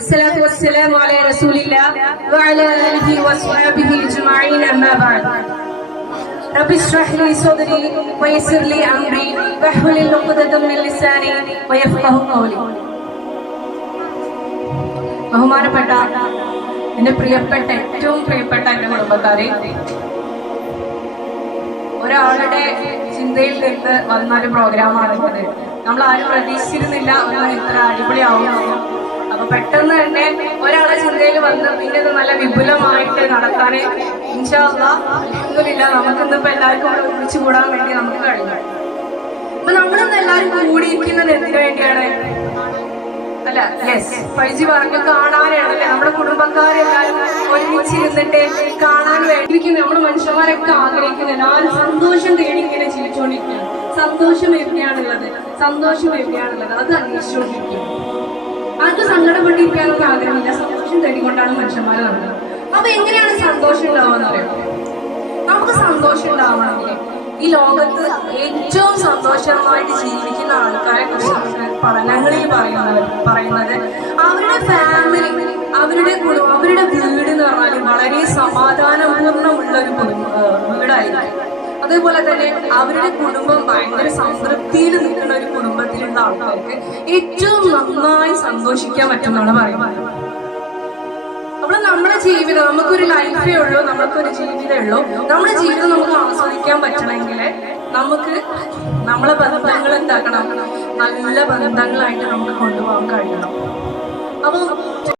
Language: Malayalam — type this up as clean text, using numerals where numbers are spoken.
الصلاة والسلام على رسول الله وعلى آله وصحبه أجمعين أما بعد رب اشرح لي صدري ويسر لي أمري واحلل عقدة من لساني ويفقهوا قولي. ബഹുമാനപ്പെട്ട എൻ്റെ ഏറ്റവും പ്രിയപ്പെട്ട എൻ്റെ കുടുംബക്കാരെ, ഒരാളുടെ ചിന്തയിൽ നിന്ന് വന്നൊരു പ്രോഗ്രാമാണിത്. നമ്മൾ ആരും പ്രതീക്ഷിച്ചിരുന്നില്ല ഒന്നും ഇത്ര അടിപൊളിയാവുന്നു. അപ്പൊ പെട്ടെന്ന് തന്നെ ഒരാളെ ചിന്തയിൽ വന്ന് പിന്നെ ഇത് നല്ല വിപുലമായിട്ട് നടക്കാൻ ഇൻഷാ അല്ലാഹ് അൽഹംദുലില്ലാ നമുക്കിന്നിപ്പോ എല്ലാവർക്കും കൂടെ ഒരുമിച്ച് കൂടാൻ വേണ്ടി നമുക്ക് കഴിഞ്ഞു. അപ്പൊ നമ്മളിന്ന് എല്ലാവരും കൂടിയിരിക്കുന്നത് എന്തിനു വേണ്ടിയാണ്? അല്ല, യെസ്, ഫൈജി പറഞ്ഞു കാണാനാണല്ലേ. നമ്മുടെ കുടുംബക്കാരെല്ലാവരും ഒരുമിച്ചിരുന്നിട്ട് കാണാൻ വേണ്ടിയിരിക്കുന്നു. നമ്മുടെ മനുഷ്യന്മാരൊക്കെ ആഗ്രഹിക്കുന്നത് എല്ലാവരും സന്തോഷം തേടി ഇങ്ങനെ ജീവിച്ചുകൊണ്ടിരിക്കുകയാണ്. സന്തോഷം എവിടെയാണുള്ളത്, അത് അന്വേഷിച്ചുകൊണ്ടിരിക്കും. ആർക്ക് സങ്കടപ്പെട്ടിരിക്കാനൊന്നും ആഗ്രഹമില്ല, സന്തോഷം തേടിക്കൊണ്ടാണ് മനുഷ്യന്മാർ നടക്കുന്നത്. അപ്പൊ എങ്ങനെയാണ് സന്തോഷം ഉണ്ടാവുക അറിയാം? നമുക്ക് സന്തോഷം ഉണ്ടാവണമെങ്കിൽ ഈ ലോകത്ത് ഏറ്റവും സന്തോഷമായിട്ട് ജീവിക്കുന്ന ആൾക്കാരെ കുറിച്ച് പഠനങ്ങളിൽ പറയുന്നത് അവരുടെ ഫാമിലി, അവരുടെ കുടുംബം, അവരുടെ വീട് എന്ന് പറഞ്ഞാൽ വളരെ സമാധാനപൂർണ്ണമുള്ള ഒരു വീടായിരിക്കും. അതേപോലെ തന്നെ അവരുടെ കുടുംബം ഭയങ്കര സംതൃപ്തിയിൽ നിൽക്കുന്ന ഒരു കുടുംബത്തിലുള്ള ആൾക്കാർക്ക് ഏറ്റവും നന്നായി സന്തോഷിക്കാൻ പറ്റുമെന്നാണ് പറയുന്നത്. അപ്പോൾ നമ്മുടെ ജീവിതം, നമുക്കൊരു ലൈഫേ ഉള്ളൂ, നമുക്കൊരു ജീവിതമേ ഉള്ളൂ. നമ്മുടെ ജീവിതം നമുക്ക് ആസ്വദിക്കാൻ പറ്റണമെങ്കിൽ നമുക്ക് നമ്മളെ ബന്ധങ്ങൾ എന്താക്കണം, നല്ല ബന്ധങ്ങളായിട്ട് നമുക്ക് കൊണ്ടുപോകാൻ കഴിയണം. അപ്പോൾ